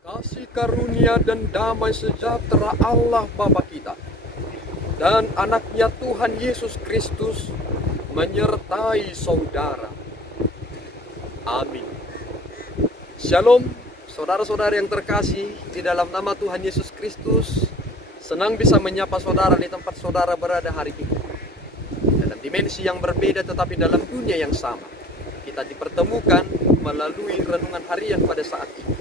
Kasih karunia dan damai sejahtera Allah Bapa kita dan anaknya Tuhan Yesus Kristus menyertai saudara. Amin. Shalom, saudara-saudara yang terkasih di dalam nama Tuhan Yesus Kristus. Senang bisa menyapa saudara di tempat saudara berada hari ini. Dalam dimensi yang berbeda tetapi dalam dunia yang sama. Kita dipertemukan melalui renungan harian pada saat ini.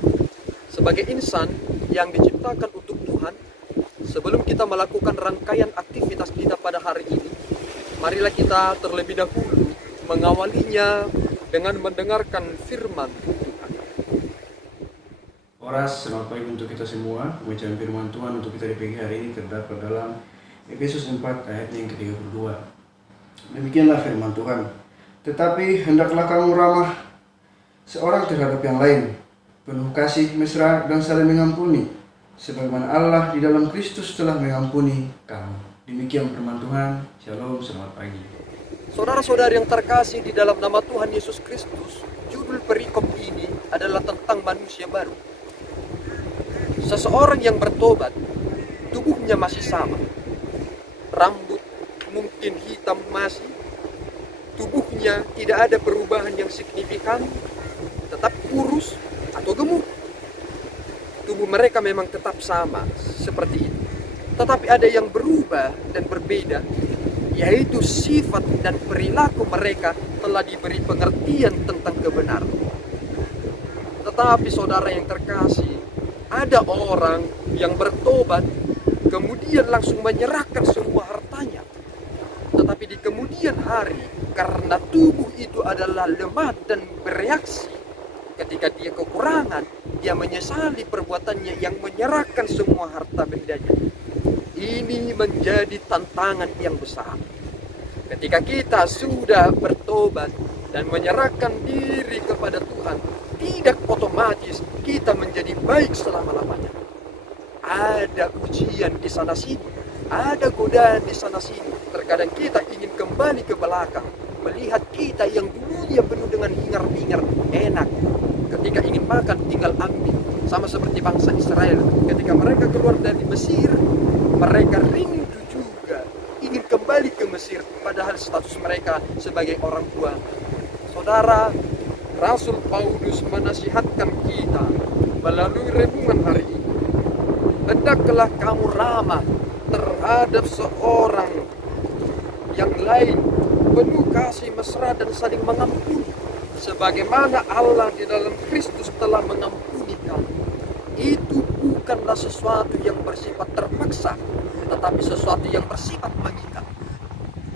Sebagai insan yang diciptakan untuk Tuhan, sebelum kita melakukan rangkaian aktivitas kita pada hari ini, marilah kita terlebih dahulu mengawalinya dengan mendengarkan firman Tuhan. Oras, selamat pagi untuk kita semua. Pembacaan firman Tuhan untuk kita di pagi hari ini terdapat dalam Efesus 4 ayatnya yang ke-32. Demikianlah firman Tuhan. Tetapi hendaklah kamu ramah seorang terhadap yang lain, penuh kasih, mesra, dan saling mengampuni, sebagaimana Allah di dalam Kristus telah mengampuni kamu. Demikian firman Tuhan. Shalom, selamat pagi. Saudara-saudara yang terkasih di dalam nama Tuhan Yesus Kristus, judul perikop ini adalah tentang manusia baru. Seseorang yang bertobat, tubuhnya masih sama. Rambut mungkin hitam masih, tubuhnya tidak ada perubahan yang signifikan, tetap kurus atau gemuk. Tubuh mereka memang tetap sama seperti itu. Tetapi ada yang berubah dan berbeda, yaitu sifat dan perilaku mereka telah diberi pengertian tentang kebenaran. Tetapi saudara yang terkasih, ada orang yang bertobat kemudian langsung menyerahkan semua hartanya. Tetapi di kemudian hari, karena tubuh itu adalah lemah dan bereaksi, ketika dia kekurangan, dia menyesali perbuatannya yang menyerahkan semua harta bendanya. Ini menjadi tantangan yang besar. Ketika kita sudah bertobat dan menyerahkan diri kepada Tuhan, tidak otomatis kita menjadi baik selama-lamanya. Ada ujian di sana sini, ada godaan di sana sini. Terkadang kita ingin kembali ke belakang, melihat kita yang dulunya penuh dengan hingar-bingar enak. Ketika ingin makan tinggal ambil. Sama seperti bangsa Israel, ketika mereka keluar dari Mesir, mereka rindu juga ingin kembali ke Mesir, padahal status mereka sebagai orang tua. Saudara, Rasul Paulus menasihatkan kita melalui renungan hari ini. Hendaklah kamu ramah terhadap seorang yang lain, penuh kasih, mesra, dan saling mengampuni, sebagaimana Allah di dalam Kristus telah mengampuni kamu. Itu bukanlah sesuatu yang bersifat terpaksa, tetapi sesuatu yang bersifat mengikat.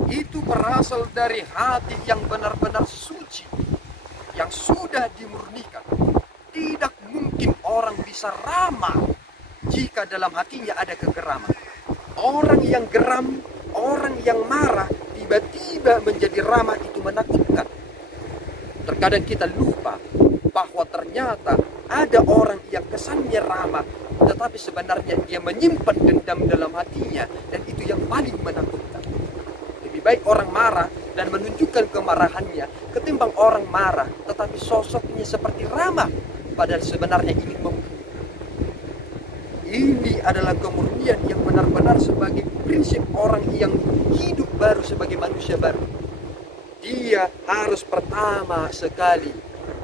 Itu berasal dari hati yang benar-benar suci, yang sudah dimurnikan. Tidak mungkin orang bisa ramah jika dalam hatinya ada kegeraman. Orang yang geram, orang yang marah, tiba-tiba menjadi ramah, itu menakutkan. Terkadang kita lupa bahwa ternyata ada orang yang kesannya ramah, tetapi sebenarnya dia menyimpan dendam dalam hatinya, dan itu yang paling menakutkan. Lebih baik orang marah dan menunjukkan kemarahannya ketimbang orang marah tetapi sosoknya seperti ramah, padahal sebenarnya ingin membunuh. Ini adalah kemurnian yang benar-benar sebagai prinsip orang yang hidup baru sebagai manusia baru. Dia harus pertama sekali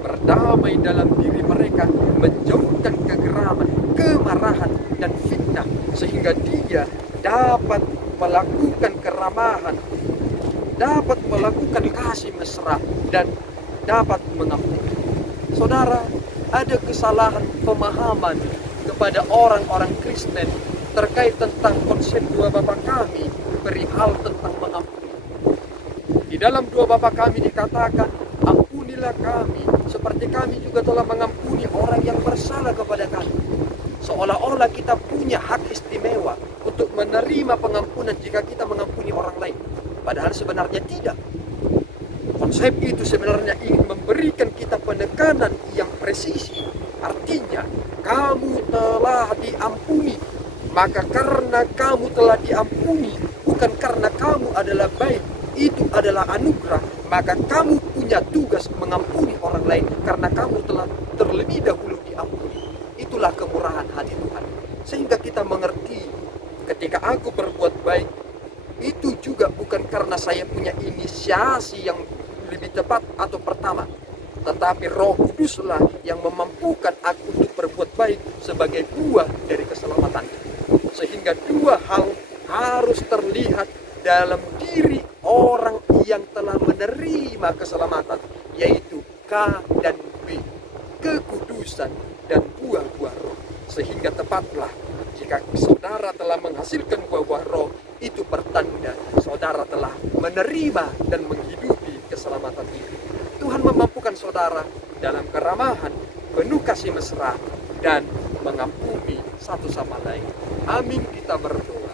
berdamai dalam diri mereka, menjauhkan kegeraman, kemarahan, dan fitnah, sehingga dia dapat melakukan keramahan, dapat melakukan kasih mesra, dan dapat mengampuni. Saudara, ada kesalahan pemahaman kepada orang-orang Kristen terkait tentang konsep dua Bapa kami perihal tentang mengampuni. Di dalam dua Bapa kami dikatakan, ampunilah kami seperti kami juga telah mengampuni orang yang bersalah kepada kami. Seolah-olah kita punya hak istimewa untuk menerima pengampunan jika kita mengampuni orang lain. Padahal sebenarnya tidak. Konsep itu sebenarnya ingin memberikan kita penekanan yang presisi. Artinya, kamu telah diampuni. Maka karena kamu telah diampuni, bukan karena kamu adalah baik, itu adalah anugerah, maka kamu punya tugas mengampuni orang lain karena kamu telah terlebih dahulu diampuni. Itu itulah kemurahan hati Tuhan. Sehingga kita mengerti ketika aku berbuat baik, itu juga bukan karena saya punya inisiasi yang lebih tepat atau pertama, tetapi Roh Kuduslah yang memampukan aku untuk berbuat baik sebagai buah dari keselamatan. Sehingga dua hal harus terlihat dalam diri orang yang telah menerima keselamatan, yaitu K dan B, kekudusan dan buah-buah roh. Sehingga tepatlah jika saudara telah menghasilkan buah-buah roh, itu pertanda saudara telah menerima dan menghidupi keselamatan itu. Tuhan memampukan saudara dalam keramahan, penuh kasih mesra, dan mengampuni satu sama lain. Amin, kita berdoa.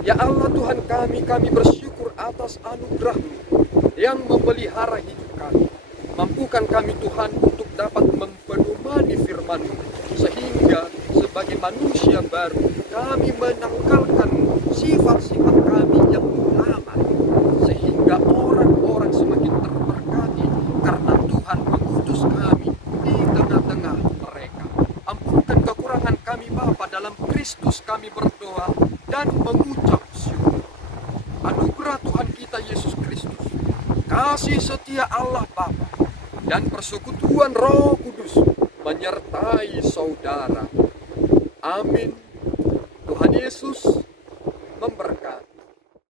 Ya Allah Tuhan kami bersyukur atas anugerah-Mu yang memelihara hidup kami. Mampukan kami Tuhan untuk dapat mempedomani firman-Mu, sehingga sebagai manusia baru kami menangkalkan sifat-sifat kami yang lama, sehingga orang-orang semakin terberkati karena Tuhan mengutus kami di tengah-tengah mereka. Ampunkan kekurangan kami Bapa, dalam Kristus kami berdoa dan mengucap syukur. Anugerah Tuhan kita Yesus Kristus, kasih setia Allah Bapa, dan persekutuan Roh Kudus menyertai saudara. Amin. Tuhan Yesus